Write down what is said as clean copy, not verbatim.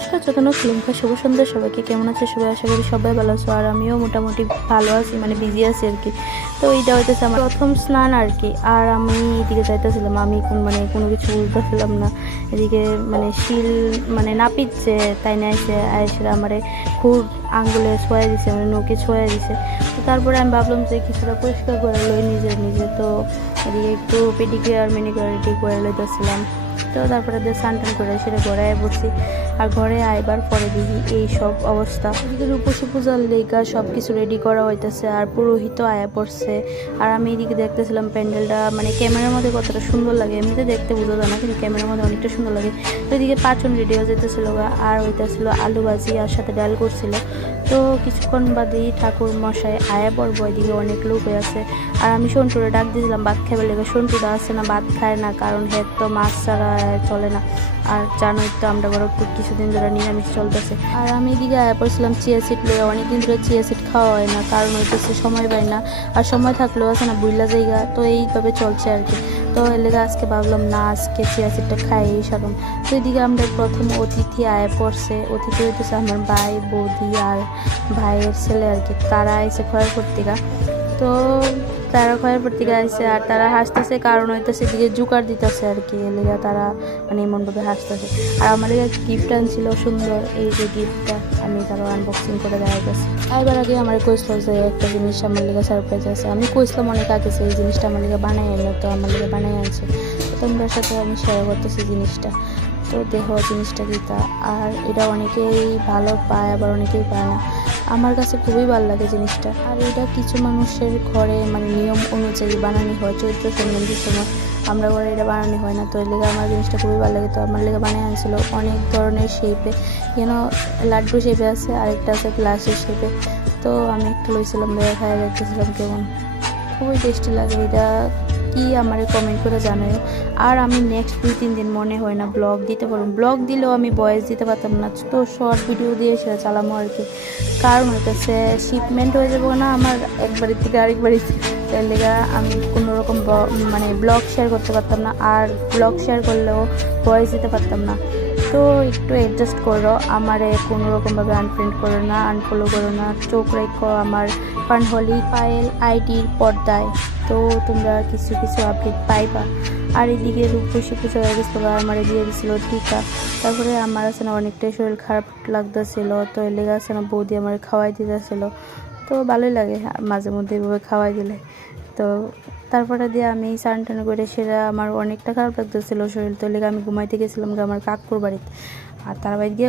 নমস্কার, যতন ফিল্মকা শুভ সন্ধ্যা সবাইকে। কেমন আছে সবাই? আশা করি সবাই ভালো আছো। আর আমিও মোটামুটি ভালো আছি, মানে বিজি আছি আর কি। তো এইটা হইতেছে আমার প্রথম স্নান আর কি। আর আমি এদিকে যাইতেছিলাম, আমি কোনো কিছু বুঝতেছিলাম না। এদিকে মানে শিল মানে নাপিচ্ছে, তাই না এসে আমারে খুব আঙ্গুলে ছোঁয়া দিছে, মানে নখে ছোঁয়া দিছে। তো তারপরে আমি ভাবলাম যে কিছুটা পরিষ্কার করে লই নিজে। তো এদিকে একটু পেডিকিউর ম্যানিকিউর করে লইতেছিলাম। তো তারপরে স্নান টান করে সেটা ঘরে বসি। আর ঘরে আইবার পরে দেখি এই সব অবস্থা। এদিকে রূপসী পূজার লেগা সব কিছু রেডি করা হইতেছে, আর পুরোহিত আয়া পড়ছে। আর আমি এদিকে দেখতেছিলাম প্যান্ডেলটা, মানে ক্যামেরার মধ্যে কতটা সুন্দর লাগে, এমনিতে দেখতে বোঝা যায় না, কিন্তু ক্যামেরার মধ্যে অনেকটা সুন্দর লাগে। তো এদিকে পাঁচজন রেডি হয়ে যেতেছিল, আর হইতেছিল আলু ভাজি আর সাথে ডাল করছিল। তো কিছুক্ষণ বাদেই ঠাকুর মশাই আয়া পড়বো। এদিকে অনেক লোক হয়ে আছে। আর আমি সন্টুরে ডাক দিয়েছিলাম ভাত খাবার লেগে। সন্টুটা আছে না, ভাত খায় না, কারণ হের তো মাছ ছাড়া চলে না। আর জানোই তো আমরা বড় কিছুদিন ধরে নিরামিষ চলতেছে। আর আমি এদিকে আয়া পড়ছিলাম চিয়া সিড লয়ে। অনেকদিন ধরে চিয়া সিড খাওয়া হয় না, কারণ হইতেছে সময় পাই না। আর সময় থাকলেও আছে না বুইলা জায়গা, তো এইভাবে চলছে আর কি। তো এর লেগে আজকে ভাবলাম না, আজকে চিয়া সিডটা খাই এই সারম। তো এদিকে আমরা প্রথম অতিথি আয়া পড়ছে। অতিথি হইতেছে আমার ভাই, বৌদি আর ভাইয়ের ছেলে আর কি। তারা এসে খয়ের পত্রিকা। তো তারা খয়ের পত্রিকা আসছে, আর তারা হাসতেছে, কারণ হইতেছে এদিকে জুকার দিতেছে আর কি। এলিগা তারা মানে এমনভাবে হাসতেছে। আর আমার গিফট আনছিল সুন্দর, এই যে গিফটটা আমি তারও আনবক্সিং করে দেখাইতেছি। এবার আগে আমার কইছিল যে একটা জিনিস আমার লেগে সারপ্রাইজ আছে। আমি কইছিলাম অনেক আগে যে এই জিনিসটা আমার লেগে বানাই আনলো, তো আমার লেগে বানাই আনছে। তো তোমরা সাথে আমি শেয়ার করতেছি জিনিসটা। তো দেখো জিনিসটা কি তা। আর এটা অনেকেই ভালো পায়, আবার অনেকেই পায় না। আমার কাছে খুবই ভালো লাগে জিনিসটা। আর এটা কিছু মানুষের ঘরে মানে নিয়ম অনুযায়ী বানানো হয়। চৈত্র সংক্রান্তির সময় আমরা ঘরে এটা বানানো হয় না, তো এর লেগে আমার জিনিসটা খুবই ভালো লাগে। তো আমার লেগে বানিয়ে আনছিল অনেক ধরনের শেপে, যেন লাড্ডু শেপে আছে, আরেকটা আছে গ্লাসের শেপে। তো আমি একটা লইছিলাম, খাই দেখতেছিলাম কেমন, খুবই টেস্টি লাগে। এটা কি আমারে কমেন্ট করে জানায়। আর আমি নেক্সট 2-3 দিন মনে হয় না ব্লগ দিতে পারবো। ব্লগ দিলেও আমি ভয়েস দিতে পারতাম না, তো শর্ট ভিডিও দিয়ে সেটা চালামো আর কি। কারণ হইতেছে শিপমেন্ট হয়ে যাবো না আমার একবারের থেকে আরেক বাড়িতে। তার লেগে আমি কোনো রকম মানে ব্লগ শেয়ার করতে পারতাম না। আর ব্লগ শেয়ার করলেও ভয়েস দিতে পারতাম না। তো একটু অ্যাডজাস্ট করো, আমারে কোনো রকমভাবে আনফ্রেন্ড করো না, আনফলো করো না। চোখ রেখো আমার ফানহলি পায়েল আইডির পর্দায়, তো তোমরা কিছু আপডেট পাইবা। আর এদিকে রূপসী পুজো হয়ে গেছিলো, আমার দিয়ে দিছিল টিকা। তারপরে আমার আছে না অনেকটাই শরীর খারাপ লাগতেছিল, তো এর লেগে আছে না বৌদি আমার খাওয়াই দিতেছিল। তো ভালোই লাগে মাঝে মধ্যে এভাবে খাওয়াই দিলে। তো তারপরে দিয়ে আমি স্নান টান করে সেটা আমার অনেকটা খারাপ লাগতেছিল শরীর, তো লেগে আমি ঘুমাইতে গেছিলাম আমার কাকুর বাড়িতে। আর তার বাড়ি গিয়ে